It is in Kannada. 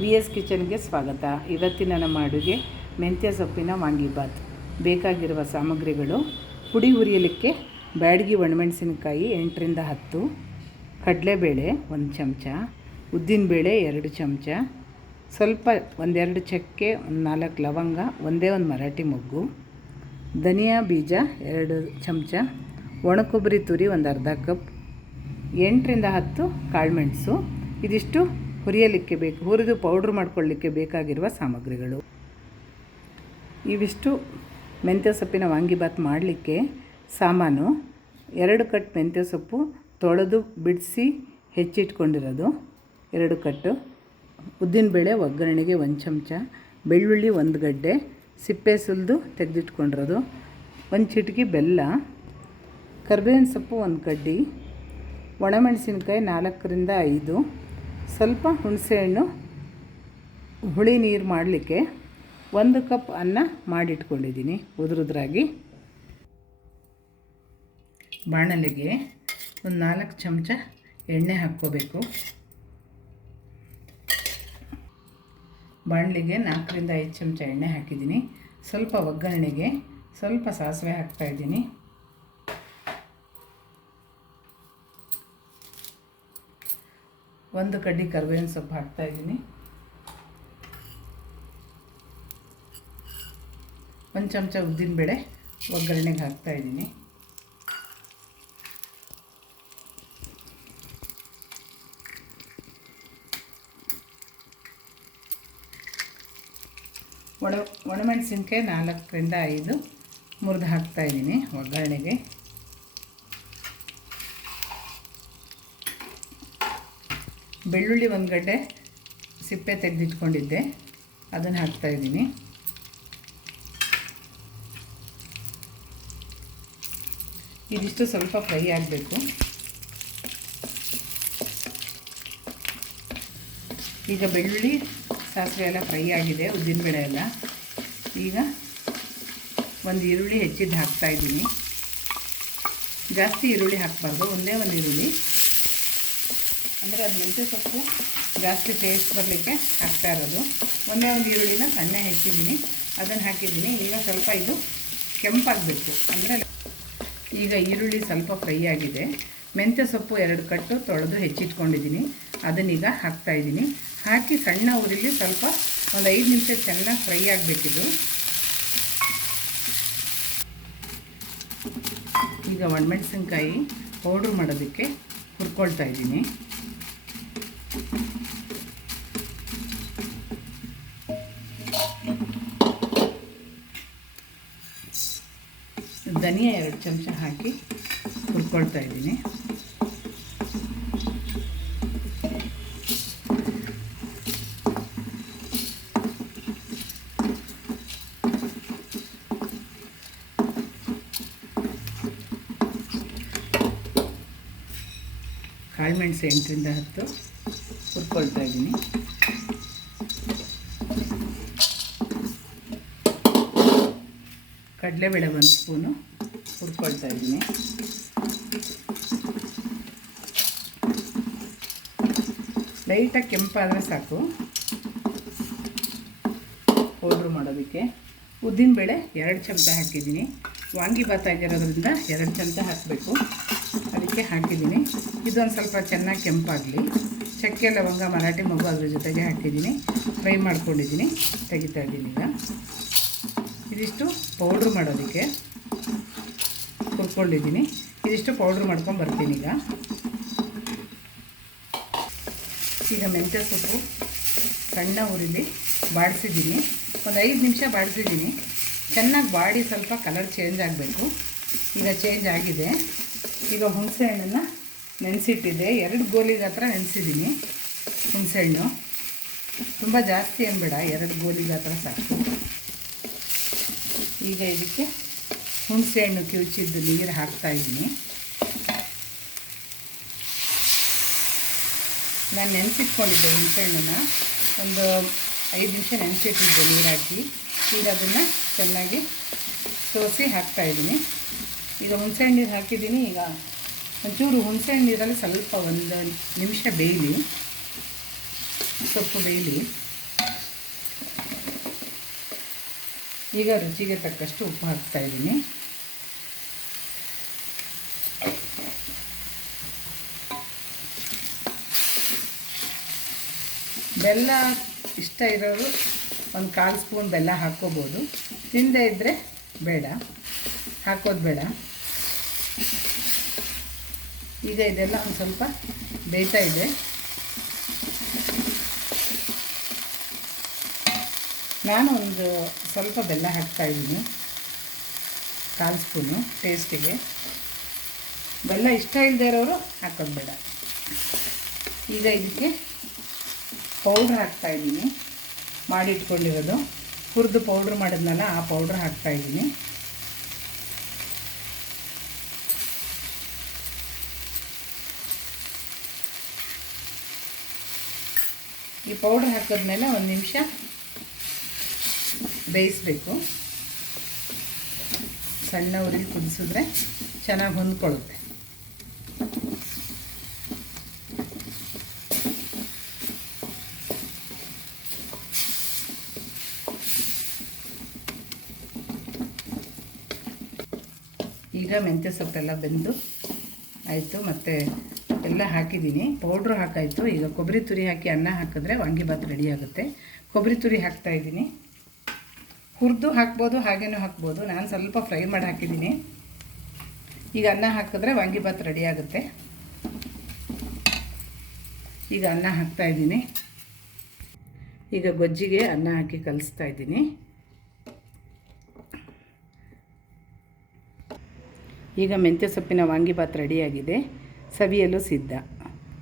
ವಿ ಎಸ್ ಕಿಚನ್ಗೆ ಸ್ವಾಗತ. ಇವತ್ತಿನ ನಮ್ಮ ಅಡುಗೆ ಮೆಂತ್ಯ ಸೊಪ್ಪಿನ ವಾಂಗಿಬಾತ್ ಬೇಕಾಗಿರುವ ಸಾಮಗ್ರಿಗಳು ಪುಡಿ ಹುರಿಯಲಿಕ್ಕೆ ಬ್ಯಾಡಗಿ ಒಣಮೆಣಸಿನಕಾಯಿ ಎಂಟರಿಂದ ಹತ್ತು, ಕಡಲೆಬೇಳೆ ಒಂದು ಚಮಚ, ಉದ್ದಿನಬೇಳೆ ಎರಡು ಚಮಚ, ಸ್ವಲ್ಪ ಒಂದೆರಡು ಚಕ್ಕೆ, ಒಂದು ನಾಲ್ಕು ಲವಂಗ, ಒಂದೇ ಒಂದು ಮರಾಠಿ ಮೊಗ್ಗು, ಧನಿಯಾ ಬೀಜ ಎರಡು ಚಮಚ, ಒಣಕೊಬ್ಬರಿ ತುರಿ ಒಂದು ಅರ್ಧ ಕಪ್, ಎಂಟರಿಂದ ಹತ್ತು ಕಾಳುಮೆಣಸು ಇದಿಷ್ಟು ಹುರಿಯಲಿಕ್ಕೆ ಬೇಕು, ಹುರಿದು ಪೌಡ್ರ್ ಮಾಡ್ಕೊಳ್ಳಿಕ್ಕೆ ಬೇಕಾಗಿರುವ ಸಾಮಗ್ರಿಗಳು. ಇವಿಷ್ಟು ಮೆಂತ್ಯ ಸೊಪ್ಪಿನ ವಾಂಗಿಬಾತ್ ಮಾಡಲಿಕ್ಕೆ ಸಾಮಾನು. ಎರಡು ಕಟ್ ಮೆಂತ್ಯ ಸೊಪ್ಪು ತೊಳೆದು ಬಿಡಿಸಿ ಹೆಚ್ಚಿಟ್ಕೊಂಡಿರೋದು. ಎರಡು ಕಟ್ಟು ಉದ್ದಿನಬೇಳೆ ಒಗ್ಗರಣೆಗೆ ಒಂದು ಚಮಚ, ಬೆಳ್ಳುಳ್ಳಿ ಒಂದು ಗಡ್ಡೆ, ಸಿಪ್ಪೆ ಸುಲಿದು ತೆಗೆದಿಟ್ಕೊಂಡಿರೋದು. ಒಂದು ಚಿಟಿಕೆ ಬೆಲ್ಲ, ಕರ್ಬೇವಿನ ಸೊಪ್ಪು ಒಂದು ಕಡ್ಡಿ, ಒಣಮೆಣಸಿನ್ಕಾಯಿ ನಾಲ್ಕರಿಂದ ಐದು ಸ್ವಲ್ಪ ಹುಣಸೆಹಣ್ಣು, ಹುಳಿ ನೀರು ಮಾಡಲಿಕ್ಕೆ ಒಂದು ಕಪ್ ಅನ್ನ ಮಾಡಿಟ್ಕೊಂಡಿದ್ದೀನಿ ಉದುರುದ್ರಾಗಿ. ಬಾಣಲೆಗೆ ಒಂದು ನಾಲ್ಕು ಚಮಚ ಎಣ್ಣೆ ಹಾಕ್ಕೋಬೇಕು. ಬಾಣಲಿಗೆ ನಾಲ್ಕರಿಂದ ಐದು ಚಮಚ ಎಣ್ಣೆ ಹಾಕಿದ್ದೀನಿ. ಸ್ವಲ್ಪ ಒಗ್ಗರಣೆಗೆ ಸ್ವಲ್ಪ ಸಾಸಿವೆ ಹಾಕ್ತಾಯಿದ್ದೀನಿ ಒಂದು ಕಡ್ಡಿ ಕರ್ಬೇವಿನ ಸೊಪ್ಪು ಹಾಕ್ತಾಯಿದ್ದೀನಿ ಒಂದು ಚಮಚ ಉದ್ದಿನಬೇಳೆ ಒಗ್ಗರಣೆಗೆ ಹಾಕ್ತಾಯಿದ್ದೀನಿ ಒಣ ಒಣಮೆಣಸಿನ್ಕಾಯಿ ನಾಲ್ಕರಿಂದ ಐದು ಮುರಿದು ಹಾಕ್ತಾಯಿದ್ದೀನಿ ಒಗ್ಗರಣೆಗೆ. ಬೆಳ್ಳುಳ್ಳಿ ಒಂದು ಗಡ್ಡೆ ಸಿಪ್ಪೆ ತೆಗೆದಿಟ್ಕೊಂಡಿದ್ದೆ. ಅದನ್ನು ಹಾಕ್ತಾಯಿದ್ದೀನಿ ಇದಿಷ್ಟು ಸ್ವಲ್ಪ ಫ್ರೈ ಆಗಬೇಕು. ಈಗ ಬೆಳ್ಳುಳ್ಳಿ ಸಾಸಿವೆ ಎಲ್ಲ ಫ್ರೈ ಆಗಿದೆ ಉದ್ದಿನಬೇಳೆ ಎಲ್ಲ. ಈಗ ಒಂದು ಈರುಳ್ಳಿ ಹೆಚ್ಚಿದ್ದು ಹಾಕ್ತಾಯಿದ್ದೀನಿ ಜಾಸ್ತಿ ಈರುಳ್ಳಿ ಹಾಕಬಾರ್ದು, ಒಂದೇ ಒಂದು ಈರುಳ್ಳಿ. ಅಂದರೆ ಅದು ಮೆಂತ್ಯ ಸೊಪ್ಪು ಜಾಸ್ತಿ ಟೇಸ್ಟ್ ಬರಲಿಕ್ಕೆ ಹಾಕ್ತಾ ಇರೋದು. ಒಂದೇ ಒಂದು ಈರುಳ್ಳಿನ ಸಣ್ಣ ಹೆಚ್ಚಿದ್ದೀನಿ. ಅದನ್ನು ಹಾಕಿದ್ದೀನಿ. ಈಗ ಸ್ವಲ್ಪ ಇದು ಕೆಂಪಾಗಬೇಕು. ಅಂದರೆ ಈಗ ಈರುಳ್ಳಿ ಸ್ವಲ್ಪ ಫ್ರೈ ಆಗಿದೆ. ಮೆಂತ್ಯ ಸೊಪ್ಪು ಎರಡು ಕಟ್ಟು ತೊಳೆದು ಹೆಚ್ಚಿಟ್ಕೊಂಡಿದ್ದೀನಿ. ಅದನ್ನೀಗ ಹಾಕ್ತಾಯಿದ್ದೀನಿ ಹಾಕಿ ಸಣ್ಣ ಊರಿಲಿ ಸ್ವಲ್ಪ ಒಂದು ಐದು ನಿಮಿಷ ಚೆನ್ನಾಗಿ ಫ್ರೈ ಆಗಬೇಕಿದು ಈಗ ಒಣಮೆಣಸಿನ್ಕಾಯಿ ಪೌಡ್ರ್ ಮಾಡೋದಕ್ಕೆ ಹುರ್ಕೊಳ್ತಾ ಇದ್ದೀನಿ. ಧನಿಯಾ ಎರಡು ಚಮಚ ಹಾಕಿ ಹುರ್ಕೊಳ್ತಾ ಇದ್ದೀನಿ. ಕಾಳುಮೆಣಸು ಎಂಟರಿಂದ ಹತ್ತು ಹುರ್ಕೊಳ್ತಾ ಇದ್ದೀನಿ. ಕಡಲೆಬೇಳೆ ಒಂದು ಸ್ಪೂನು. ಹುರ್ಕೊಳ್ತಾ ಇದ್ದೀನಿ. ಲೈಟಾಗಿ ಕೆಂಪಾದರೆ ಸಾಕು. ಪೌಡ್ರ್ ಮಾಡೋದಕ್ಕೆ. ಉದ್ದಿನಬೇಳೆ ಎರಡು ಚಮಚ ಹಾಕಿದ್ದೀನಿ. ವಾಂಗಿಭಾತ್ ಆಗಿರೋದ್ರಿಂದ ಎರಡು ಚಮಚ ಹಾಕಬೇಕು. ಅದಕ್ಕೆ ಹಾಕಿದ್ದೀನಿ. ಇದೊಂದು ಸ್ವಲ್ಪ ಚೆನ್ನಾಗಿ ಕೆಂಪಾಗಲಿ. ಚಕ್ಕೆ, ಲವಂಗ, ಮರಾಠಿ, ಮಗು ಅದ್ರ ಜೊತೆಗೆ ಹಾಕಿದ್ದೀನಿ. ಫ್ರೈ ಮಾಡ್ಕೊಂಡಿದ್ದೀನಿ. ತೆಗಿತಾ ಇದ್ದೀನಿ ಈಗ. ಇದಿಷ್ಟು ಪೌಡ್ರ್ ಮಾಡೋದಕ್ಕೆ. ಹುರ್ಕೊಂಡಿದ್ದೀನಿ ಇದಿಷ್ಟು ಪೌಡ್ರ್ ಮಾಡ್ಕೊಂಡು ಬರ್ತೀನಿ ಈಗ. ಈಗ ಮೆಂತ್ಯ ಸೊಪ್ಪು ಸಣ್ಣ ಉರಿಲಿ ಬಾಡಿಸಿದ್ದೀನಿ. ಒಂದು ಐದು ನಿಮಿಷ ಬಾಡಿಸಿದ್ದೀನಿ. ಚೆನ್ನಾಗಿ ಬಾಡಿ ಸ್ವಲ್ಪ ಕಲರ್ ಚೇಂಜ್ ಆಗಬೇಕು. ಈಗ ಚೇಂಜ್ ಆಗಿದೆ. ಈಗ ಹುಣಸೆಹಣ್ಣನ್ನು ನೆನೆಸಿಟ್ಟಿದ್ದೆ. ಎರಡು ಗೋಲಿಗೆ ಹತ್ರ ನೆನೆಸಿದ್ದೀನಿ ಹುಣಸೆಹಣ್ಣು ತುಂಬ ಜಾಸ್ತಿ ಏನು ಬೇಡ, ಎರಡು ಗೋಲಿಗೆ ಹತ್ರ ಸಾಕು. ಈಗ ಇದಕ್ಕೆ ಹುಣಸೆಹಣ್ಣು ಕಿವುಚಿದ್ದು ನೀರು ಹಾಕ್ತಾಯಿದ್ದೀನಿ ನಾನು ನೆನೆಸಿಟ್ಕೊಂಡಿದ್ದೆ ಹುಣಸೆಹಣ್ಣನ್ನು ಒಂದು ಐದು ನಿಮಿಷ ನೆನೆಸಿಟ್ಟಿದ್ದೆ ನೀರು ಹಾಕಿ. ಈಗ ಅದನ್ನು ಚೆನ್ನಾಗಿ ಸೋಸಿ ಹಾಕ್ತಾಯಿದ್ದೀನಿ ಈಗ ಹುಣಸೆಹಣ್ಣು ನೀರು ಹಾಕಿದ್ದೀನಿ. ಈಗ ಒಂಚೂರು ಹುಣಸೆ ನೀರಲ್ಲಿ ಸ್ವಲ್ಪ ಒಂದು ನಿಮಿಷ ಬೇಯಲಿ. ಸೊಪ್ಪು ಬೇಯಲಿ. ಈಗ ರುಚಿಗೆ ತಕ್ಕಷ್ಟು ಉಪ್ಪು ಹಾಕ್ತಾ ಇದ್ದೀನಿ. ಬೆಲ್ಲ ಇಷ್ಟ ಇರೋರು ಒಂದು ಕಾಲು ಸ್ಪೂನ್ ಬೆಲ್ಲ ಹಾಕ್ಕೋಬೋದು ತಿಂದೇ ಇದ್ದರೆ ಬೇಡ. ಹಾಕೋದು ಬೇಡ. ಈಗ ಇದೆಲ್ಲ ಒಂದು ಸ್ವಲ್ಪ ಬೇಯ್ತಾ ಇದೆ. ನಾನು ಒಂದು ಸ್ವಲ್ಪ ಬೆಲ್ಲ ಹಾಕ್ತಾ ಇದ್ದೀನಿ. ಕಾಲು ಸ್ಪೂನು ಟೇಸ್ಟಿಗೆ. ಬೆಲ್ಲ ಇಷ್ಟ ಇಲ್ಲದೆ ಇರೋರು ಹಾಕೋದು ಬೇಡ ಈಗ ಇದಕ್ಕೆ ಪೌಡ್ರ್ ಹಾಕ್ತಾ ಇದ್ದೀನಿ. ಮಾಡಿ ಇಟ್ಕೊಂಡಿರೋದು ಹುರಿದು ಪೌಡ್ರ್ ಮಾಡಿದ್ನಲ್ಲ, ಆ ಪೌಡ್ರ್ ಹಾಕ್ತಾ ಇದ್ದೀನಿ. ಈ ಪೌಡ್ರ್ ಹಾಕಿದ್ಮೇಲೆ ಒಂದು ನಿಮಿಷ ಬೇಯಿಸ್ಬೇಕು. ಸಣ್ಣ ಉರಿಲಿ ಕುದಿಸಿದ್ರೆ ಚೆನ್ನಾಗಿ ಹೊಂದ್ಕೊಳ್ಳುತ್ತೆ. ಈಗ ಮೆಂತ್ಯ ಸೊಪ್ಪೆಲ್ಲ ಬೆಂದು ಆಯಿತು, ಮತ್ತು ಎಲ್ಲ ಹಾಕಿದ್ದೀನಿ. ಪೌಡ್ರು ಹಾಕಾಯಿತು. ಈಗ ಕೊಬ್ಬರಿ ತುರಿ ಹಾಕಿ ಅನ್ನ ಹಾಕಿದ್ರೆ ವಾಂಗಿಭಾತ್ ರೆಡಿ ಆಗುತ್ತೆ. ಕೊಬ್ಬರಿ ತುರಿ ಹಾಕ್ತಾ ಇದ್ದೀನಿ. ಹುರಿದು ಹಾಕ್ಬೋದು, ಹಾಗೇನೂ ಹಾಕ್ಬೋದು. ನಾನು ಸ್ವಲ್ಪ ಫ್ರೈ ಮಾಡಿ ಹಾಕಿದ್ದೀನಿ. ಈಗ ಅನ್ನ ಹಾಕಿದ್ರೆ ವಾಂಗಿಭಾತ್ ರೆಡಿ ಆಗುತ್ತೆ. ಈಗ ಅನ್ನ ಹಾಕ್ತಾ ಇದ್ದೀನಿ. ಈಗ ಗೊಜ್ಜಿಗೆ ಅನ್ನ ಹಾಕಿ ಕಲಿಸ್ತಾ ಇದ್ದೀನಿ. ಈಗ ಮೆಂತ್ಯ ಸೊಪ್ಪಿನ ವಾಂಗಿಭಾತ್ ರೆಡಿಯಾಗಿದೆ ಸವಿಯಲು ಸಿದ್ಧ.